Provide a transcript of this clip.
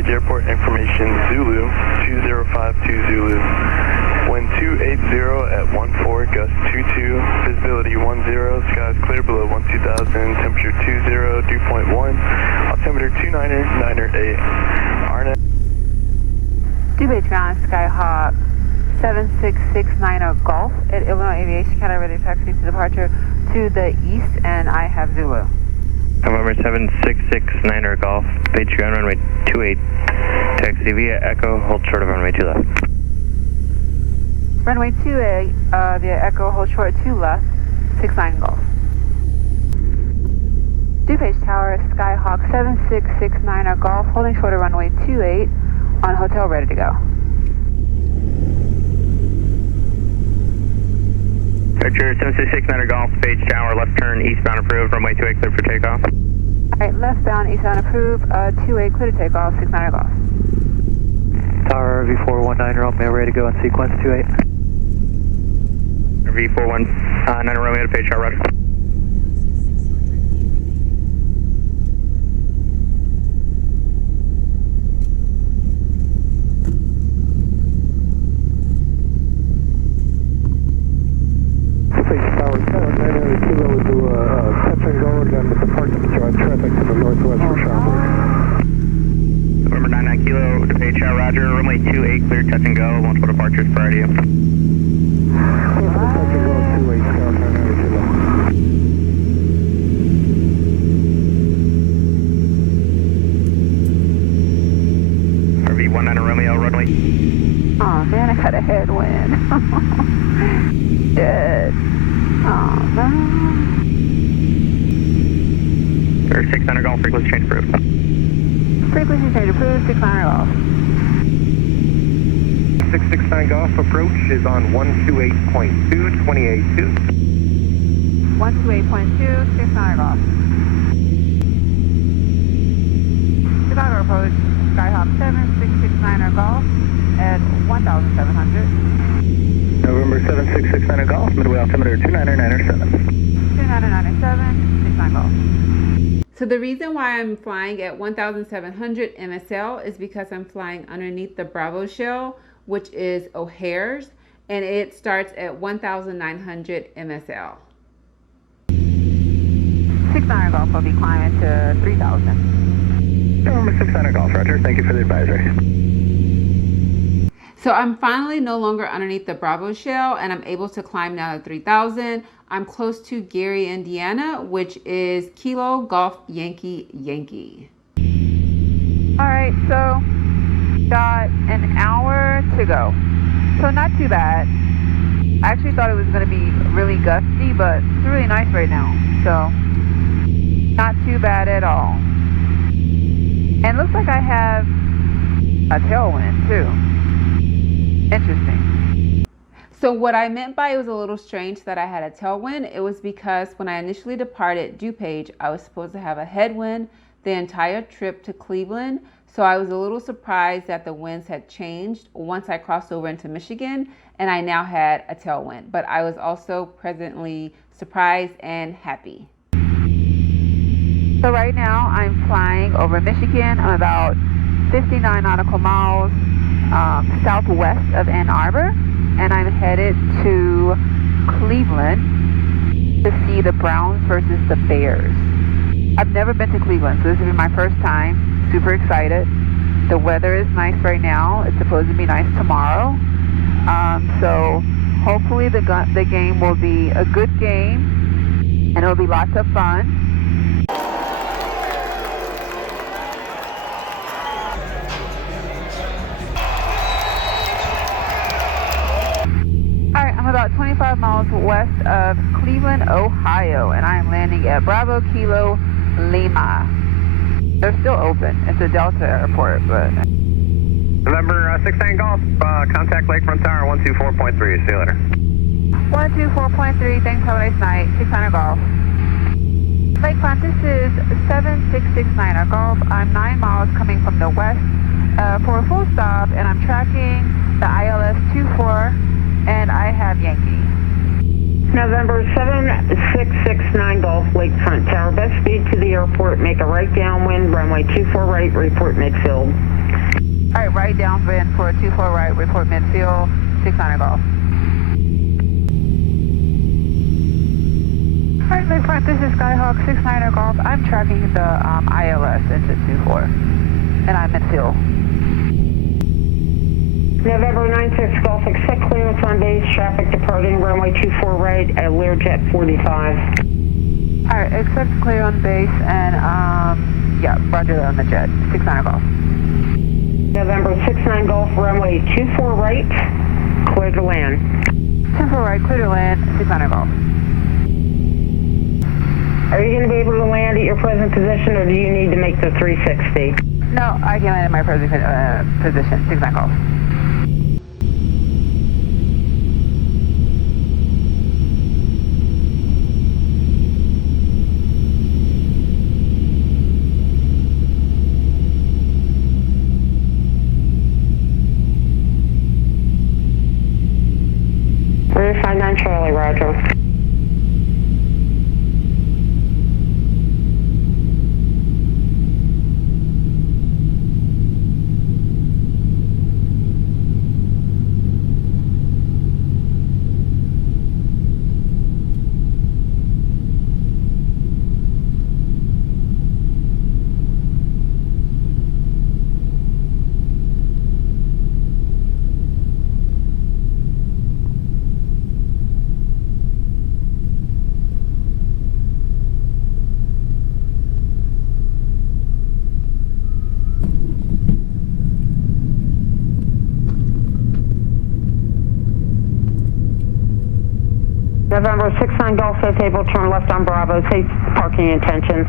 DuPage Airport information Zulu 2052 Zulu. Wind 280 at 14, gust 22, visibility 10, skies clear below 12,000, temperature 20, dew point 1, altimeter 29er, 9er 8. Arnett. DuPage ground, Skyhawk 76690 Golf at Illinois Aviation Academy, ready to taxi to departure to the east, and I have Zulu. November 7669 Golf, Page ground runway 28, taxi via Echo, hold short of runway 2 left. Runway 28 via Echo, hold short 2 left, 69 Golf. DuPage Tower, Skyhawk 7669 Golf, holding short of runway 28 on hotel, ready to go. Archer 7669 Golf, Page Tower, left turn, eastbound approved, runway 28 clear for takeoff. Alright, left-bound, eastbound approved, 28 clear to takeoff, 69 Golf. Tower V419 Romeo, ready to go in sequence 28. V419 Romeo to Page Tower, roger. DuPage Tower 790 Kilo will do a touch and go and then departure traffic to the northwest for Cowboys. November 99 Kilo, DuPage Tower, roger, runway 28 clear, touch and go, multiple departures prior to you. Clear for touch and go 28 Scout 990 Kilo. RV19 Romeo, runway. Oh man, I got a headwind. Shit. Oh no. 600 Golf, frequency change approved. Frequency change approved, 600 Golf. 669 Golf approach is on 128.2, 28.2. 128.2, 600 Golf. Chicago approach, Skyhawk 7669 Golf at 1,700. November 7669 Golf, midway altimeter 29907. 2997, 69 Golf. So the reason why I'm flying at 1,700 MSL is because I'm flying underneath the Bravo shell, which is O'Hare's, and it starts at 1,900 MSL. 600 Golf will be climbing to 3,000. November 600 Golf, roger. Thank you for the advisory. So I'm finally no longer underneath the Bravo shell, and I'm able to climb now to 3,000. I'm close to Gary, Indiana, which is Kilo Golf Yankee Yankee. All right, so got an hour to go. So not too bad. I actually thought it was going to be really gusty, but it's really nice right now. So not too bad at all. And it looks like I have a tailwind too. Interesting. So what I meant by it was a little strange that I had a tailwind, it was because when I initially departed DuPage, I was supposed to have a headwind the entire trip to Cleveland. So I was a little surprised that the winds had changed once I crossed over into Michigan, and I now had a tailwind. But I was also presently surprised and happy. So right now I'm flying over Michigan. I'm about 59 nautical miles southwest of Ann Arbor, and I'm headed to Cleveland to see the Browns versus the Bears. I've never been to Cleveland, so this will be my first time. Super excited. The weather is nice right now. It's supposed to be nice tomorrow. So hopefully the game will be a good game, and it'll be lots of fun. I'm about 25 miles west of Cleveland, Ohio, and I am landing at Bravo Kilo Lima. They're still open. It's a Delta airport, but... November 69 Golf, contact Lakefront Tower 124.3. See you later. 124.3, thanks, have a nice night. 600 Golf. Lakefront, this is 7669 Golf. I'm 9 miles coming from the west for a full stop, and I'm tracking the ILS 24. And I have Yankee. November 7669 Golf, Lakefront Tower. Best speed to the airport. Make a right downwind, runway 24 right, report midfield. All right, right downwind for 24 right, report midfield, 600 Golf. All right, Lakefront, this is Skyhawk 69 Golf. I'm tracking the ILS into 24, and I'm midfield. November 96 Golf, accept clearance on base, traffic departing, runway 24 right, at Learjet 45. All right, accept clear on base, and yeah, roger that on the jet, 69 Golf. November 69 Golf, runway 24 right, clear to land. 24 right, clear to land, 600 Golf. Are you going to be able to land at your present position, or do you need to make the 360? No, I can land in my present position, 69 Golf. Route 59 Charlie, roger. November 69 Golf, safe able, turn left on Bravo, safe parking intentions.